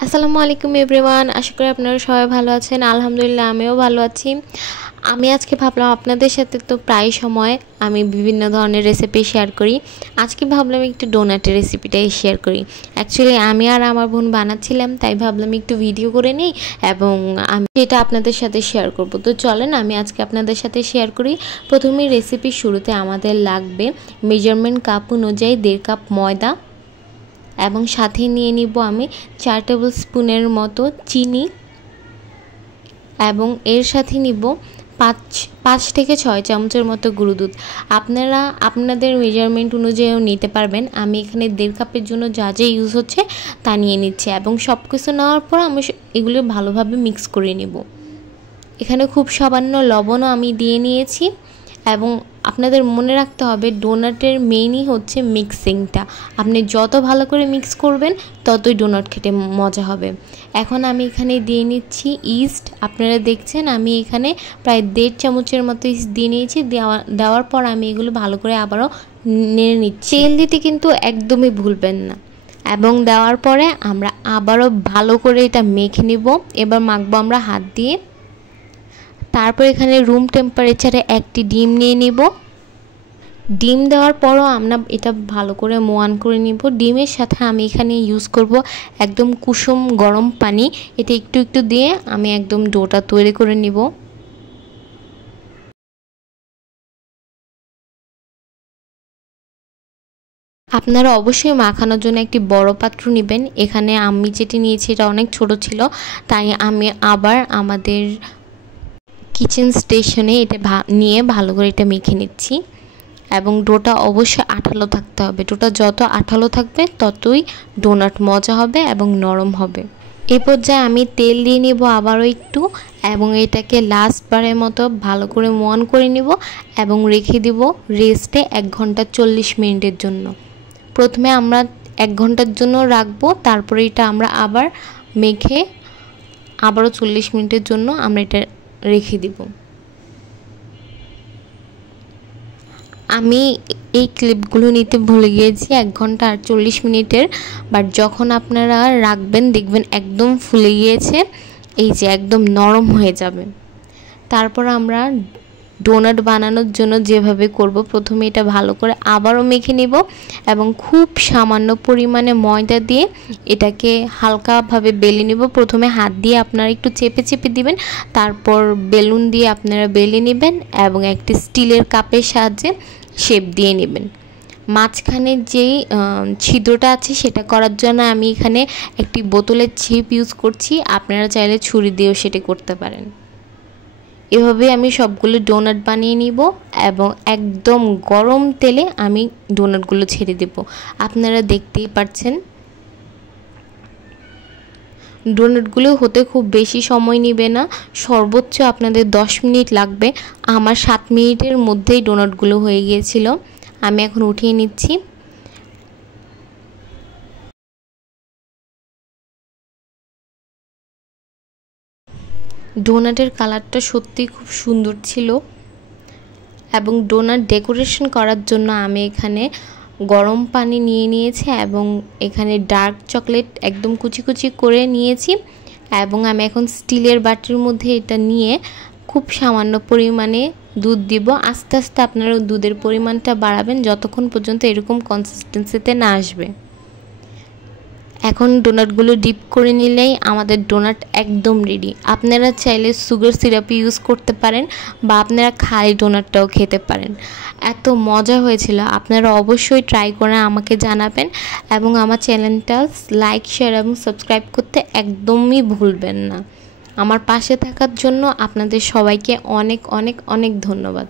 আসসালামু আলাইকুম এভরিওয়ান, আশা করি আপনারা সবাই ভালো আছেন। আলহামদুলিল্লাহ আমিও ভালো আছি। আমি আজকে ভাবলাম আপনাদের সাথে তো প্রায় সময় আমি বিভিন্ন ধরনের রেসিপি শেয়ার করি। আজকে ভাবলাম একটু ডোনাটের রেসিপিটাই শেয়ার করি। অ্যাকচুয়ালি আমি আর আমার বোন বানাচ্ছিলাম, তাই ভাবলাম একটু ভিডিও করে নিই এবং আমি এটা আপনাদের সাথে শেয়ার করব। তো চলেন আমি আজকে আপনাদের সাথে শেয়ার করি। প্রথমেই রেসিপির শুরুতে আমাদের লাগবে মেজারমেন্ট কাপ অনুযায়ী 1.5 কাপ ময়দা এবং সাথে নিয়ে নিব আমি 4 টেবিল স্পুনের মতো চিনি এবং এর সাথে নিব 5 থেকে 6 চামচের মতো গুঁড়ো দুধ। আপনারা আপনাদের মেজারমেন্ট অনুযায়ীও নিতে পারবেন। আমি এখানে 1.5 কাপের জন্য যা যা ইউজ হচ্ছে তা নিয়ে নিচ্ছি এবং সব কিছু নেওয়ার পর আমি এগুলো ভালোভাবে মিক্স করে নেব। এখানে খুব সামান্য লবণও আমি দিয়ে নিয়েছি এবং আপনাদের মনে রাখতে হবে ডোনাটের মেইনই হচ্ছে মিক্সিংটা। আপনি যত ভালো করে মিক্স করবেন ততই ডোনাট খেতে মজা হবে। এখন আমি এখানে দিয়ে নিচ্ছি ইস্ট। আপনারা দেখছেন আমি এখানে প্রায় 1.5 চামচের মতো ইস্ট দিয়ে নিয়েছি। দেওয়ার পর আমি এগুলো ভালো করে আবারও নেড়ে নিচ্ছি। তেল দিতে কিন্তু একদমই ভুলবেন না। এবং দেওয়ার পরে আমরা আবারও ভালো করে এটা মেখে নিব। এবার মাখবো আমরা হাত দিয়ে। তারপর এখানে রুম টেম্পারেচারে একটি ডিম নিয়ে নিব। ডিম দেওয়ার পরও আমরা এটা ভালো করে মোয়ান করে নিব। ডিমের সাথে আমি এখানে ইউজ করব একদম কুসুম গরম পানি। এটা একটু একটু দিয়ে আমি একদম ডোটা তৈরি করে নিব। আপনারা অবশ্যই মাখানোর জন্য একটি বড় পাত্র নেবেন। এখানে আমি যেটি নিয়েছি এটা অনেক ছোট ছিল, তাই আমি আবার আমাদের কিচেন স্টেশনে এটা নিয়ে ভালো করে এটা মেখে নিচ্ছি এবং ডোটা অবশ্যই আঠালো থাকতে হবে। ডোটা যত আঠালো থাকবে ততই ডোনাট মজা হবে এবং নরম হবে। এই পর্যায়ে আমি তেল দিয়ে নিব আবারও একটু এবং এটাকে লাস্টবারের মতো ভালো করে মোয়ান করে নিব এবং রেখে দিব রেস্টে 1 ঘন্টা 40 মিনিটের জন্য। প্রথমে আমরা 1 ঘন্টার জন্য রাখবো, তারপরে এটা আমরা আবার মেখে আবারও 40 মিনিটের জন্য আমরা এটা রেখে দিব। আমি এই ক্লিপগুলো নিতে ভুলে গিয়েছি 1 ঘন্টা আর 40 মিনিটের, বাট যখন আপনারা রাখবেন দেখবেন একদম ফুলে গিয়েছে, এই যে একদম নরম হয়ে যাবে। তারপর আমরা ডোনাট বানানোর জন্য যেভাবে করব, প্রথমে এটা ভালো করে আবারও মেখে নেব এবং খুব সামান্য পরিমাণে ময়দা দিয়ে এটাকে হালকাভাবে বেলে নেব। প্রথমে হাত দিয়ে আপনারা একটু চেপে চেপে দিবেন, তারপর বেলুন দিয়ে আপনারা বেলে নেবেন এবং একটি স্টিলের কাপের সাহায্যে শেপ দিয়ে নেবেন। মাঝখানে যেই ছিদ্রটা আছে সেটা করার জন্য আমি এখানে একটি বোতলের ছিপ ইউজ করছি। আপনারা চাইলে ছুরি দিয়েও সেটা করতে পারেন। এভাবে আমি সবগুলো ডোনাট বানিয়ে নিব এবং একদম গরম তেলে আমি ডোনাটগুলো ছেড়ে দেব। আপনারা দেখতেই পাচ্ছেন ডোনাটগুলো হতে খুব বেশি সময় নেবে না, সর্বোচ্চ আপনাদের 10 মিনিট লাগবে। আমার 7 মিনিটের মধ্যেই ডোনাটগুলো হয়ে গিয়েছিল। আমি এখন উঠিয়ে নিচ্ছি। ডোনাটের কালারটা সত্যিই খুব সুন্দর ছিল এবং ডোনাট ডেকোরেশন করার জন্য আমি এখানে গরম পানি নিয়ে নিয়েছি এবং এখানে ডার্ক চকলেট একদম কুচি কুচি করে নিয়েছি এবং আমি এখন স্টিলের বাটির মধ্যে এটা নিয়ে খুব সামান্য পরিমাণে দুধ দিব। আস্তে আস্তে আপনারা দুধের পরিমাণটা বাড়াবেন যতক্ষণ পর্যন্ত এরকম কনসিস্টেন্সিতে না আসবে। এখন ডোনাটগুলো ডিপ করে নিলেই আমাদের ডোনাট একদম রেডি। আপনারা চাইলে সুগার সিরাপ ইউজ করতে পারেন বা আপনারা খালি ডোনাটটাও খেতে পারেন। এত মজা হয়েছিল, আপনারা অবশ্যই ট্রাই করে আমাকে জানাবেন এবং আমার চ্যানেলটা লাইক শেয়ার এবং সাবস্ক্রাইব করতে একদমই ভুলবেন না। আমার পাশে থাকার জন্য আপনাদের সবাইকে অনেক অনেক অনেক ধন্যবাদ।